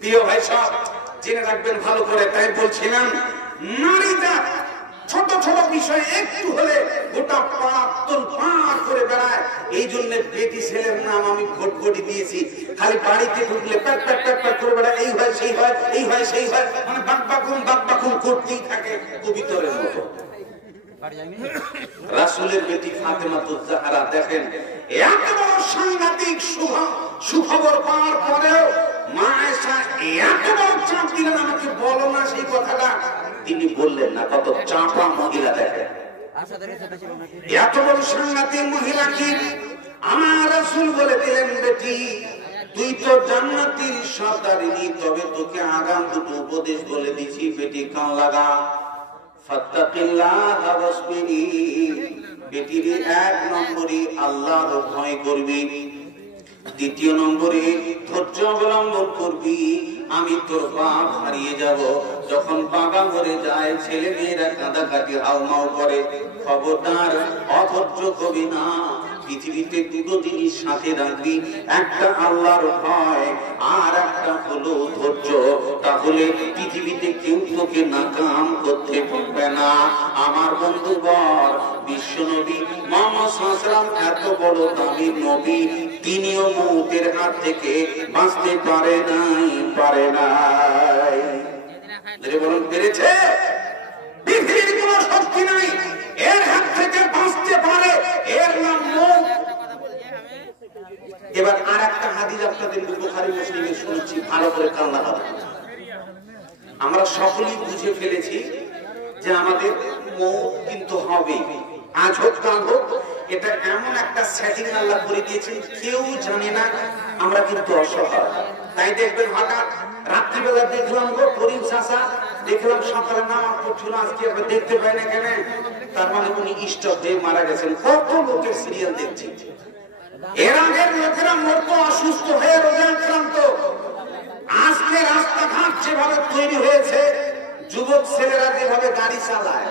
প্রিয় ভাই সব জেনে রাখবেন ভালো করে। তাই বলছিলাম, নারীরা ছোট ছোট বিষয়ে একটু হলে গোটা পাড়া তোলপাড় করে বেড়ায়। এই জন্য বেটি ছেলের নাম আমি ভোটগটি দিয়েছি। খালি বাড়িতে ঢুকলে প্যাট প্যাট প্যাট প্যাট করে বেড়ায়, এই হয় সেই হয়, এই হয় সেই হয়, মানে বাকবাকুম করতেই থাকে কবিতরের মতো। রাসূলের বেটি ফাতেমাতুজ জাহরা দেখেন এত বড় সাংঘাতিক সুখবর পাওয়ার পরেও মা আয়েশা এত বড় চাপ দিলেন, আমাকে বলো না সেই কথাটা। তিনি বললেন না। কত চাপা মহিলা দেখেন, এত বড় সাংঘাতিক মহিলা কি। আমার রাসূল বলে দিলেন, বেটি তুই তো জান্নাতীর সর্দারিনী, তবে তোকে আগাম দুটো উপদেশ বলে দিছি। বেটি কান লাগা, ফাত্তাকিল্লাহ ওয়াসবিরি। বেটির এক নম্বরে আল্লাহর ভয় করবি, দ্বিতীয় নম্বরে ধৈর্য অবলম্বন করবি। আমি তোর বাপ হারিয়ে যাব, যখন বাবা মরে যায় ছেলে মেয়েরা কাঁদাকাটি হাউমাউ করে। খবরদার অধৈর্য কবি না। পৃথিবীতে দুটো জিনিস সাথে রাখবি, একটা আল্লাহর ভয় আর একটা হলো ধৈর্য। তাহলে পৃথিবীতে কেউ তোকে নাকাম করতে পারবে না। আমার বন্ধুগণ, বিশ্ব নবী মুহাম্মদ সাল্লাল্লাহু আলাইহি ওয়াসাল্লাম এত বড় দামি নবী, তিনিও মউতের হাত থেকে বাঁচতে পারে নাই। বলুন পেরেছে? পৃথিবীর কোন শক্তি নাই এর হাত থেকে বাঁচতে পারে, এর নাম মউত। এবার আর একটা হাদিস আপনাদের বুখারী মুসলিমে শুনছি, ভালো করে কান লাগাবেন। আমরা সকলেই বুঝে ফেলেছি যে আমাদের মউত কিন্তু হবে, আজ হোক কাল হোক। এটা এমন একটা সেটিং আল্লাহ করে দিয়েছেন, কেউ জানে না। আমরা কিন্তু অসহায়। তাই দেখবেন হঠাৎ রাত্রিবেলা দেখলাম গো করিম চাচা, দেখলাম সকালে নামাজ পড়ছিল, আজকে আমরা দেখতে পাই না কেন? তার মানে উনি স্ট্রোক হয়ে মারা গেছেন। কত লোকের সিরিয়াল দেখছি। এর আগের লোকেরা মরতো অসুস্থ হয়ে, রোগে আক্রান্ত। আজকে রাস্তাঘাট যেভাবে তৈরি হয়েছে, যুবক ছেলেরা যেভাবে গাড়ি চালায়,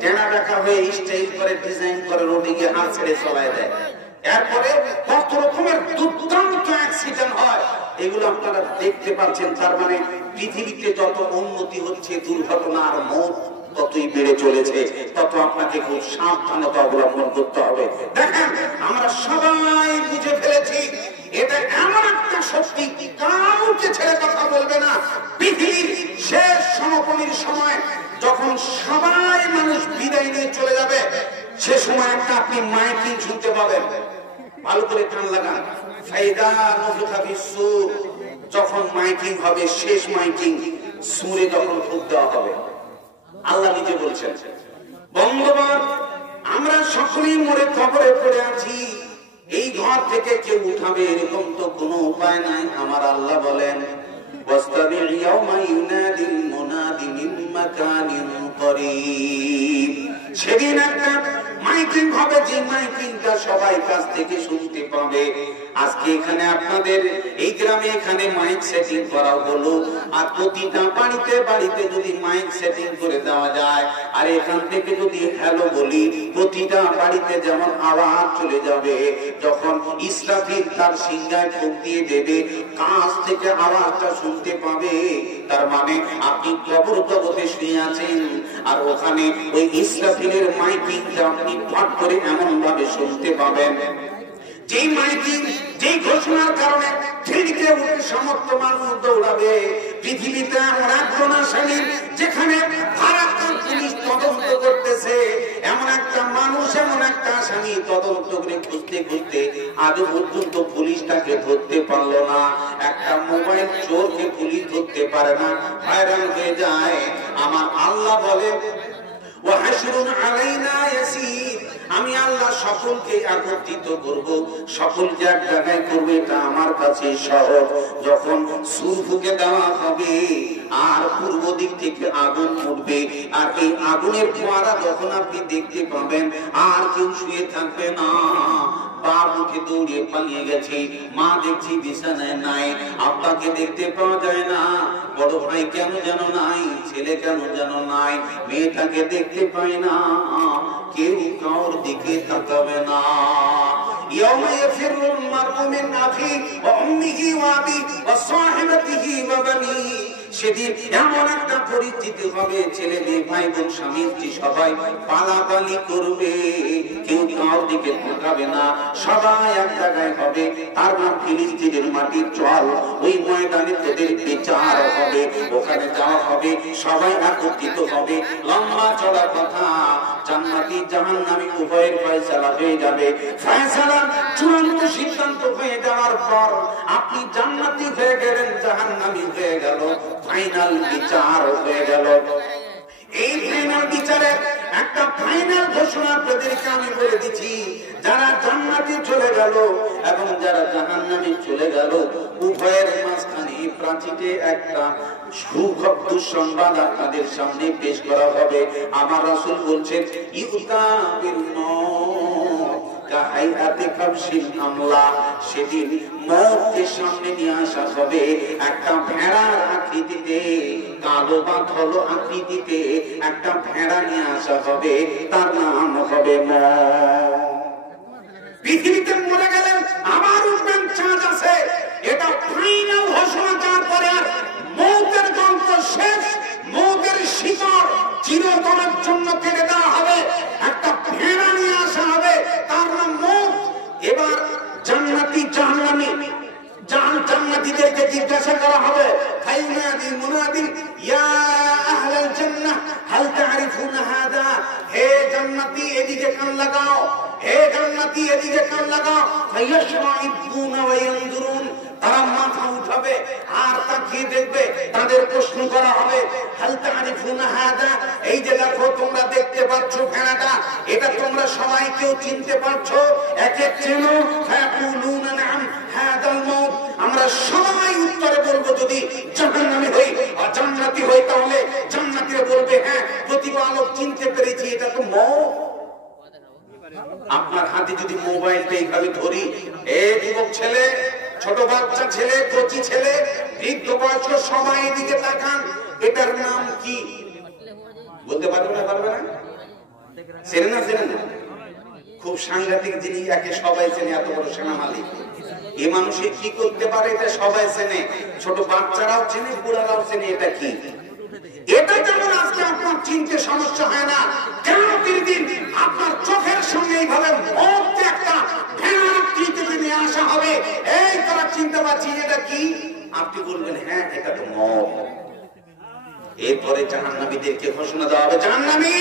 টেনা বেঁকা হয়ে স্টাইল করে ডিজাইন করে রোডে গিয়ে হাত ছেড়ে চলায় দেয়। এরপরে কত রকমের দুর্দান্ত অ্যাক্সিডেন্ট হয়, এগুলো আপনারা দেখতে পাচ্ছেন। তার মানে পৃথিবীতে যত উন্নতি হচ্ছে, দুর্ঘটনা আর মৌত ততই বেড়ে চলেছে। তত আপনাকে খুব সাবধানতা অবলম্বন করতে হবে। দেখেন, আমরা সবাই বুঝে ফেলেছি এটা এমন একটা শক্তি, কাউকে ছেড়ে কথা বলবে না। পৃথিবীর শেষ সমপনীর সময় যখন সবাই মানুষ বিদায় নিয়ে চলে যাবে, সে সময় একটা আপনি মাইকিং শুনতে পাবেন। ভালো করে কান লাগান। ফাইদা নফিখা ফিস-সূর, যখন মাইকিং হবে, শেষ মাইকিং, সূরে যখন ফুঁক দেওয়া হবে, আল্লাহ নিজে বলছেন, বন্ধুগণ আমরা সকলেই মরে কবরে পড়ে আছি, এই ঘর থেকে কেউ উঠাবে এরকম তো কোনো উপায় নাই। আমার আল্লাহ বলেন, ওয়াস্তাবির ইয়াওমা ইউনাদিল মুনাদি মিন মাকানিন করিব। সেদিন একটা মাইকিং হবে, যে মাইকিংটা সবাই কাছ থেকে শুনতে পাবে। আজকে এখানে আপনাদের এই গ্রামে এখানে মাইক সেটিং করা হলো, আর প্রতিটা বাড়িতে বাড়িতে যদি মাইক সেটিং করে দেওয়া যায়, আর এখান থেকে যদি হ্যালো বলি, প্রতিটা বাড়িতে যেমন আওয়াজ চলে যাবে। যখন ইসরাফিল তার সিংহায় ফুঁক দিয়ে দেবে, কাছ থেকে আওয়াজটা শুনতে পাবে। তার মানে আপনি কবর জগতে শুয়ে আছেন, আর ওখানে ওই ইসরাফিলের মাইকিংটা আপনি ফট করে এমন ভাবে শুনতে পাবেন, যে মাইকিং, যে ঘোষণার কারণে ছিড়কে উঠে সমস্ত মানুষ দৌড়াবে। পৃথিবীতে এমন একজন আসামি, যেখানে ভারতের পুলিশ তদন্ত করতেছে, এমন একটা মানুষ, এমন একটা আসামি তদন্ত করে খুঁজতে খুঁজতে আজও পর্যন্ত পুলিশ তাকে ধরতে পারলো না। একটা মোবাইল চোরকে পুলিশ ধরতে পারে না, হয়রান হয়ে যায়। আমার আল্লাহ বলে, ওয়াহশুরুন আলাইনা ইয়াসির, আমি আল্লাহ সকলকে একত্রিত করব, সকলকে এক জায়গায় করবো, এটা আমার কাছে সহজ। যখন সূর ফুঁকে দেওয়া হবে আর পূর্ব দিক থেকে আগুন উঠবে, আর এই আগুনের ফোয়ারা যখন আপনি দেখতে পাবেন, আর কেউ শুয়ে থাকবে না। বাপ উঠে দৌড়িয়ে পালিয়ে গেছে, মা দেখছি বিছানায় নাই, আব্বাকে দেখতে পাওয়া যায় না, বড় ভাই কেন যেন নাই, ছেলে কেন যেন নাই, মেয়েটাকে দেখতে পাই না, কেউ কাউর দিকে তাকাবে না। ইয়াউমা ইয়াফিরুল মার'উ মিন আখিহি ওয়া উম্মিহি ওয়া আবিহি ওয়া সাহিবাতিহি সেদিন এমন একটা পরিস্থিতি হবে, ছেলে মেয়ে ভাই বোন স্বামী স্ত্রী সবাই পালাপালি করবে, কেউ কার দিকে তাকাবে না, সবাই এক জায়গায় হবে। তার নাম ফিলিস্তিনের মাটির চল। ওই ময়দানে তোদের বিচার হবে, ওখানে যাওয়া হবে, সবাই একত্রিত হবে। লম্বা চড়া কথা, জান্নাতি জাহান্নামী উভয়ের ফয়সালা হয়ে যাবে। ফয়সালা চূড়ান্ত সিদ্ধান্ত হয়ে যাওয়ার পর আপনি জান্নাতি হয়ে গেলেন, জাহান্নামী হয়ে গেল, ফাইনাল বিচার হয়ে গেল। এই ফাইনাল বিচারে একটা ফাইনাল ঘোষণা আপনাদেরকে আমি বলে দিচ্ছি, যারা জান্নাতে চলে গেল এবং যারা জাহান্নামে চলে গেল, উভয়ের মাঝখানে প্রাচীরে একটা সুসংবাদ আপনাদের সামনে পেশ করা হবে। আমার রাসূল বলছেন, ইউতা বিল মউত কাহাইয়াতি কাবশিল আমলা, সেদিন মওতকে সামনে নিয়ে আসা হবে একটা ভেড়ার আকৃতিতে, কালো বা ধলো আকৃতিতে একটা ভেড়া নিয়ে আসা হবে, তার নাম হবে মওত। পৃথিবীতে মরে গেলেন আবার উঠবেন, চাঁদ আছে, এটা ফাইনাল ঘোষণা। তারপরে আর মওতের গল্প শেষ, মওতের শিকড় চিরতরের জন্য কেটে দেওয়া হবে, একটা ভেড়া নিয়ে আসা হবে, তার নাম মওত। এবার জান্নাতি জাহান্নামী, জান্নাতীদেরকে জিজ্ঞাসা করা হবে, ফাইনাদি মুনাদি ইয়া আহলাল জান্নাহ হাল তা'রিফুনা হাদা, হে জান্নাতি এদিকে কান লাগাও, হে জান্নাতি এদিকে কান লাগাও। ফায়াশমাইবুনা ওয়া ইয়ানজুরুন, তারা মাথা উঠাবে আর তাকিয়ে দেখবে। তাদের প্রশ্ন করা হবে, হাল তা'রিফুনা হাদা, এই যে দেখো তোমরা দেখতে পাচ্ছ ভেড়াটা, এটা তোমরা সবাই কেউ চিনতে পারছো? একে চেনো? ফায়াকুলুনা নাম হাদাল মওত, আমরা সবাই উত্তরে বলবো যদি জাহান্নামী হই আর জান্নাতি হই, তাহলে জান্নাতীরা বলবে হ্যাঁ প্রতিপালক চিনতে পেরেছি, এটা তো মওত। আপনার হাতে যদি মোবাইলটা এইভাবে ধরি, এ যুবক ছেলে, ছোট বাচ্চা ছেলে, কচি ছেলে, বৃদ্ধ বয়স্ক সবাই এদিকে তাকান, এটার নাম কি বলতে পারবে না? পারবে না? চেনে না? চেনে না? খুব সাংঘাতিক জিনিস, একে সবাই চেনে, এত বড় সেনা মালিক। এ মানুষে কি করতে পারে এটা সবাই চেনে, ছোট বাচ্চারাও চেনে, বুড়ারাও চেনে। এটা কি? এটা যেমন আজকে আপনার চিনতে সমস্যা হয় না, কিয়ামতের দিন আপনার চোখের সামনে এইভাবে মওতকে একটা ভেড়ার আকৃতিতে নিয়ে আসা হবে, এই তারা চিনতে পারছি এটা কি? আপনি বলবেন হ্যাঁ এটা তো মওত। এরপরে জাহান্নামীদেরকে ঘোষণা দেওয়া হবে, জাহান্নামী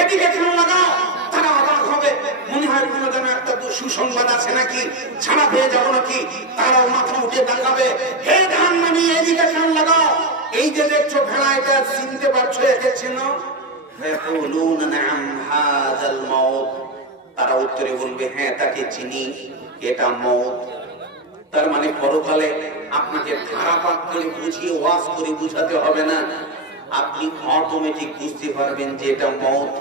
এদিকে কেন লাগাও। তারা অবাক হবে, মনে হয় কোনো যেন একটা সুসংবাদ আছে নাকি, ছাড়া পেয়ে যাবো নাকি। তারাও মাথা উঠে দাঁড়াবে, হে জাহান্নামী এদিকে কেন লাগাও। এই যে দেখছো ভেড়া, এটা চিনতে পারছো? একে চেনো? ফায়াকুলুনা নাম হাযাল মওত, তারা উত্তরে বলবে হ্যাঁ তাকে চিনি, এটা মওত। তার মানে পরকালে আপনাকে ধারাপাত করে বুঝিয়ে ওয়াজ করে বুঝাতে হবে না, আপনি অটোমেটিক বুঝতে পারবেন যে এটা মওত।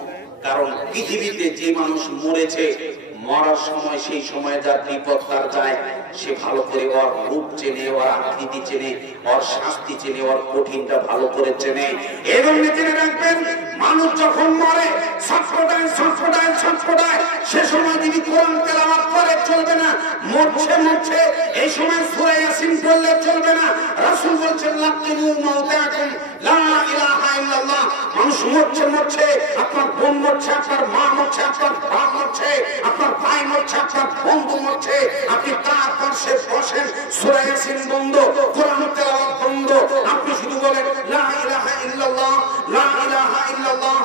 কারণ পৃথিবীতে যে মানুষ মরেছে, মরার সময় সেই সময় যার বিপদ তার যায়, সে ভালো করে ওর রূপ চেনে, ওর আকৃতি চেনে, ওর শাস্তি চেনে, ওর কঠিনটা ভালো করে চেনে। এবং জেনে রাখবেন, মানুষ যখন মরে ছটফটায় ছটফটায় ছটফটায়, সে সময় যদি কোরআন তেলাওয়াত করে চলবে না, মরছে মরছে এই সময় সূরা ইয়াসিন পড়লে চলবে না। রাসূল বলছেন লাকিনু মাউতাকুম লা ইলাহা ইল্লাল্লাহ। মানুষ মরছে মরছে, আপনার বোন মরছে, আপনার মা মরছে, আপনার বাপ মরছে, আপনার ভাই মরছে, আপনার বন্ধু মরছে, আপনি তার পাশে বসেন, সূরা ইয়াসিন বন্ধ, কোরআন তেলাওয়াত বন্ধ, আপনি শুধু বলেন লা ইলাহা ইল্লাল্লাহ, লা ইলাহা ইল্লাল্লাহ,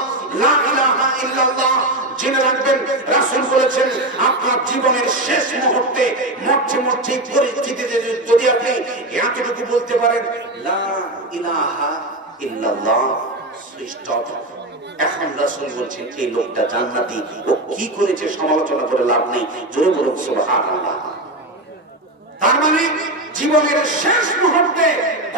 লা ইলাহা ইল্লাল্লাহ। জেনে রাখবেন, রাসূল বলেছেন আপনার জীবনের শেষ মুহূর্তে মরছে মরছে পরিস্থিতিতে যদি আপনি এতটুকু বলতে পারেন লা ইলাহা ইল্লাল্লাহ, স্টপ। এখন রাসূল বলছেন এই লোকটা জান্নাতি, ও কি করেছে সমালোচনা করে লাভ নেই, জোরে বলুন সুবহানাল্লাহ। তার মানে জীবনের শেষ মুহূর্তে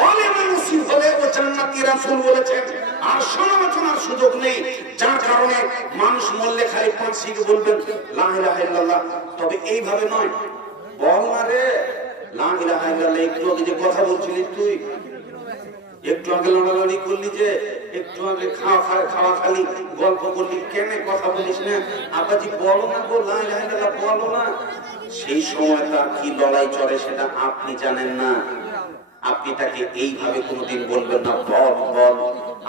বলে মানুষই হলে ও জান্নাতি, রাসূল বলেছেন, আর সমালোচনার সুযোগ নেই। যার কারণে মানুষ মরলে খালি ফাঁসিকে বলবেন লা ইলাহা ইল্লাল্লাহ, তবে এইভাবে নয়, বল না রে লা ইলাহা ইল্লাল্লাহ। একটু আগে যে কথা বলছিলি তুই, একটু আগে লড়ালড়ি করলি, যে একটু আগে খাওয়া খালি গল্প করলি, কেন কথা বলিস না? আব্বাজি বলো না গো লা ইলাহা ইল্লাল্লাহ, বলো না। সেই সময় তার কি লড়াই চলে সেটা আপনি জানেন না। আপনি তাকে এইভাবে কোনোদিন বলবেন না, বল বল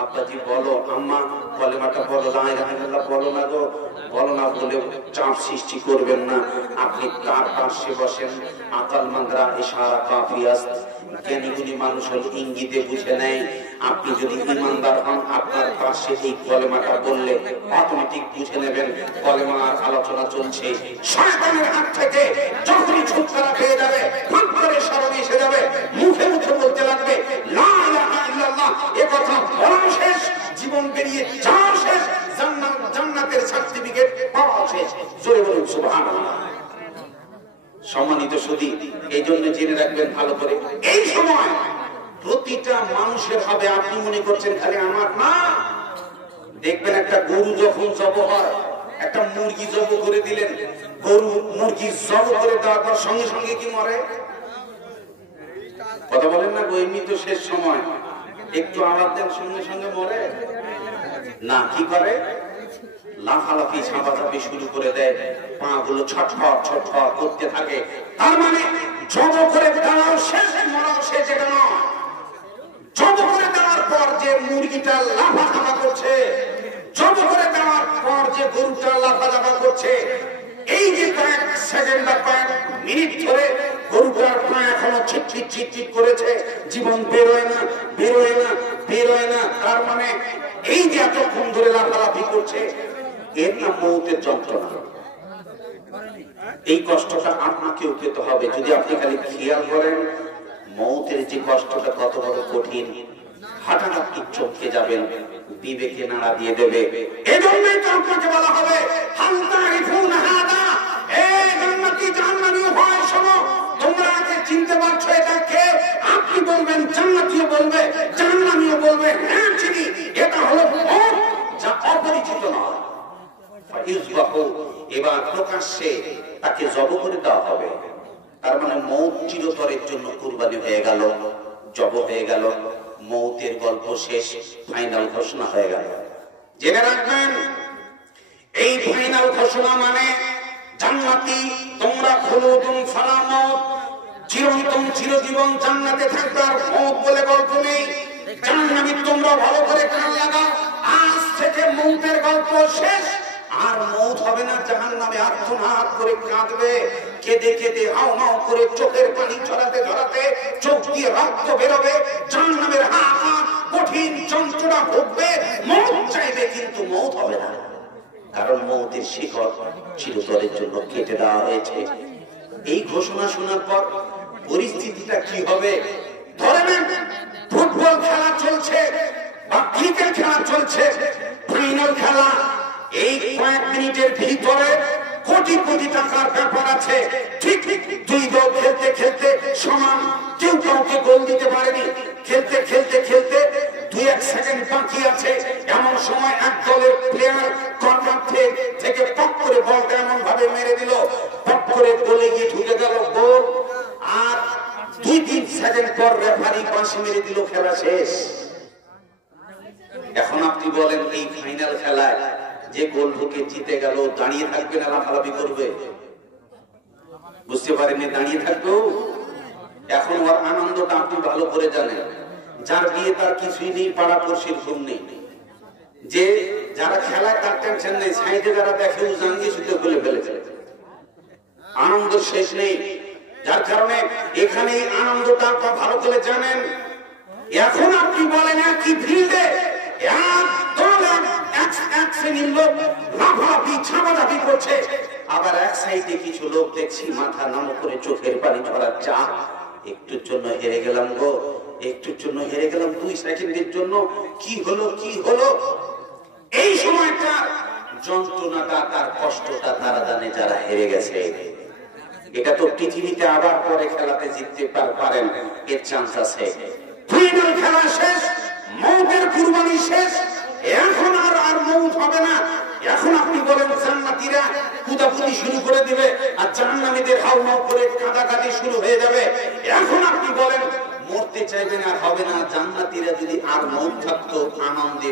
আব্বাজি বলো, আম্মা কলেমাটা বলো, লা ইলাহা ইল্লাল্লাহ বলো না গো, বলো না বলে চাপ সৃষ্টি করবেন না। আপনি তার পাশে বসেন। আকাল মান্দ্রা ইশারা কাফিয়াস, জ্ঞানীগুলি মানুষ হল ইঙ্গিতে বুঝে নেয়। আপনি যদি ইমানদার হন, আপনার পাশে এই কলেমাটা বললে অটোমেটিক বুঝে নেবেন কলেমার আলোচনা চলছে। শয়তানের হাত থেকে যখনই ছুটকারা পেয়ে যাবে, ফাঁক করে স্মরণ এসে যাবে, মুখে মুখে বলতে লাগবে লা ইলাহা ইল্লাল্লাহ, এ কথা বলা শেষ, জীবন বেরিয়ে যাওয়া শেষ, জান্নাতের সার্টিফিকেট পাওয়া শেষ। জোরে বলুন সুবহানাল্লাহ। সম্মানিত সুধী, এই জন্য জেনে রাখবেন ভালো করে, এই সময় প্রতিটা মানুষের হবে। আপনি মনে করছেন খালি আমার না, দেখবেন একটা গরু যখন জব হয়, একটা মুরগি জব করে দিলেন, গরু মুরগি জব করে দেওয়ার পর সঙ্গে সঙ্গে কি মরে? কথা বলেন না, এমনি তো শেষ সময় একটু আওয়াজ দেন সঙ্গে সঙ্গে মরে না, কি করে? লাফালাফি ঝাঁপাঝাঁপি শুরু করে দেয়, পা গুলো ছটফট ছটফট করতে থাকে। তার মানে জব করে দেওয়াও শেষ, মরাও শেষ। এটা নয়, জব করে দেওয়ার পর যে মুরগিটা লাফাঝাপা করছে, জব করে দেওয়ার পর যে গরুটা লাফাঝাপা করছে, এই যে কয়েক সেকেন্ড বা কয়েক মিনিট ধরে গরুটার পা এখনো ছিটছিট ছিটছিট করেছে, জীবন বেরোয় না বেরোয় না বেরোয় না। তার মানে এই যে এতক্ষণ ধরে লাফালাফি করছে, এর নাম মৌতের যন্ত্রণা। এই কষ্টটা আপনাকেও পেতে হবে। যদি আপনি খালি খেয়াল করেন মৌতের যে কষ্টটা কত বড় কঠিন, হঠাৎ আপনি চমকে যাবেন, বিবেকে নাড়া দিয়ে দেবে। এজন্যই তো আপনাকে বলা হবে জান্নাতীয় হয়, শোনো, তোমরা আগে চিনতে পারছো এটা কে? আপনি বলবেন জান্নাতীয় বলবে, জাহান্নামীও বলবে হ্যাঁ চিনি, এটা হলো মৌত, যা অপরিচিত নয়। এবার প্রকাশ্যে তাকে জব করে দেওয়া হবে। তার মানে মৌত চিরতরের জন্য কুরবানি হয়ে গেল, জব হয়ে গেল, মৌতের গল্প শেষ, ফাইনাল ঘোষণা হয়ে গেল। জেনে রাখবেন এই ফাইনাল ঘোষণা মানে জান্নাতি তোমরা খুলুদুন ফালা মউত, চিরন্তন চিরজীবন জান্নাতে থাকবে, আর মউত বলে গল্প নেই। জাহান্নামী তোমরা ভালো করে কান লাগাও, আজ থেকে মউতের গল্প শেষ। আর মৌত হবে না, জাহান্নামে আর্তনাদ করে কাঁদবে, কেঁদে কেঁদে হাও হাও করে চোখের পানি ঝরাতে ঝরাতে চোখ দিয়ে রক্ত বেরোবে, জাহান্নামের হাহাকার কঠিন যন্ত্রণা ভুগবে, মৌত চাইবে কিন্তু মৌত হবে না, কারণ মৌতের শিকড় চিরতরের জন্য কেটে দেওয়া হয়েছে। এই ঘোষণা শোনার পর পরিস্থিতিটা কি হবে? ধরে নেন ফুটবল খেলা চলছে বা ক্রিকেট খেলা চলছে, ফাইনাল খেলা, এই কয়েক মিনিটের ভিতরে কোটি কোটি টাকার ব্যাপার আছে। ঠিক দুই দল খেলতে খেলতে সমান, কেউ কাউকে গোল দিতে পারেনি, খেলতে খেলতে খেলতে 2-1 সেকেন্ড বাকি আছে, এমন সময় এক দলের প্লেয়ার কর্নার থেকে পক করে বলটা এমন ভাবে মেরে দিল, পক করে গোলে গিয়ে ঢুকে গেল গোল। আর 2-3 সেকেন্ড পর রেফারি বাঁশি মেরে দিল, খেলা শেষ। এখন আপনি বলেন এই ফাইনাল খেলায় যে গোল ঢুকে জিতে গেল দাঁড়িয়ে থাকবে না লাফালাফি করবে? বুঝতে পারেননি, দাঁড়িয়ে থাকবে। এখন ওর আনন্দটা আপনি ভালো করে জানেন। যার বিয়ে তার কিছুই নেই, পাড়া পড়শির ঘুম নেই, যে যারা খেলায় তার টেনশন নেই, সাইডে যারা দেখে জানিয়ে শুধু খুলে ফেলেছে, আনন্দ শেষ নেই। যার কারণে এখানে আনন্দটা ভালো করে জানেন। এখন আপনি বলেন একই ফিল্ডে এক শ্রেণীর লোক লাফালাফি ঝাঁপাঝাঁপি করছে, আবার এক সাইডে কিছু লোক দেখছি মাথা নাম করে চোখের পানি ঝরার চা, একটুর জন্য হেরে গেলাম গো, একটুর জন্য হেরে গেলাম, 2 সেকেন্ডের জন্য, কি হলো কি হলো? এই সময়টা যন্ত্রণাটা, তার কষ্টটা তারা জানে যারা হেরে গেছে। এটা তো পৃথিবীতে আবার পরে খেলাতে জিততে পারেন, এর চান্স আছে। ফাইনাল খেলা শেষ, মৌতের কুরবানি শেষ, এখন আর মৌত হবে না। এখন আপনি বলেন জান্নাতীরা কুদাকুদি শুরু করে দিবে, আর জাহান্নামীদের হাউ মাউ করে কাঁদাকাটি শুরু হয়ে যাবে। এখন আপনি বলেন মরতে চাইবেন, আর হবে না। জান্নাতীরা যদি আর মৌত থাকতো, আনন্দে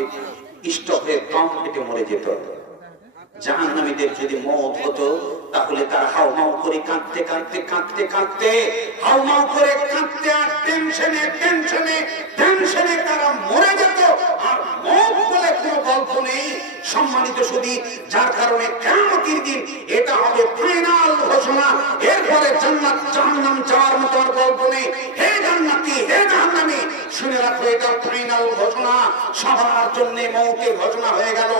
স্টপে দম কেটে মরে যেত। জাহান্নামীদের যদি মওত হতো তাহলে তারা হাউমাউ করে কাঁদতে কাঁদতে কাঁদতে কাঁদতে হাউমাউ করে কাঁদতে আর টেনশনে টেনশনে টেনশনে তারা মরে যেত। আর মওত বলে কোনো গল্প নেই সম্মানিত সুধী, যার কারণে কিয়ামতের দিন এটা হবে ফাইনাল ঘোষণা। এরপরে জান্নাত জাহান্নাম যাওয়ার মতো আর গল্প নেই। হে জান্নাতি হে জাহান্নামী, শুনে রাখো এটা ফাইনাল ঘোষণা। সবার জন্য মওতের ঘোষণা হয়ে গেল।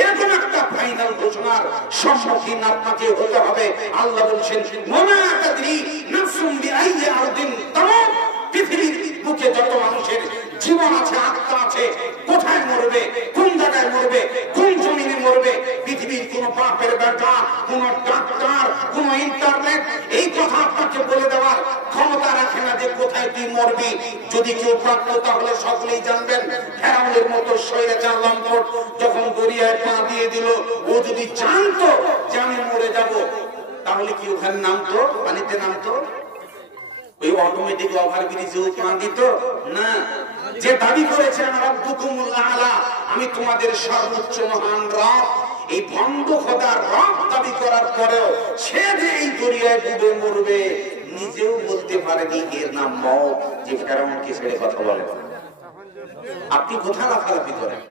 এরকম একটা ফাইনাল ঘোষণার সম্মুখীন আপনাকে হতে হবে। আল্লাহ বলছেন ওমা তাদরি নাফসুম বিআইয়ি আরদিন তামুত। পৃথিবীর বুকে যত মানুষের জীবন আছে, আত্মা আছে, কোথায় মরবে, কোন জায়গায় মরবে, কোন জমিনে মরবে, পৃথিবীর কোন বাপের বেটা, কোন ডাক্তার, কোন ইন্টারনেট এই কথা আপনাকে বলে দেওয়ার ক্ষমতা রাখে না যে কোথায় তুই মরবি। যদি কেউ প্রাপ্ত তাহলে সকলেই জানবেন। ফেরাউনের মতো স্বৈরাচার লম্পট যখন দরিয়ায় পা দিয়ে দিল, ও যদি জানতো যে আমি মরে যাব তাহলে কি ওখানে নামতো, পানিতে নামতো? ওই অটোমেটিক ওভারব্রিজেও পা দিত না। যে দাবি করেছে রাব্বুকুমুল আলা, আমি তোমাদের সর্বোচ্চ মহান রব, এই ভণ্ড খোদার রব দাবি করার পরেও সে যে এই দরিয়ায় ডুবে মরবে নিজেও বলতে পারেনি এর নাম মওত। যে ফেরাউনকে ছেড়ে কথা বলে, আপনি কোথায় লাফালাফি করেন?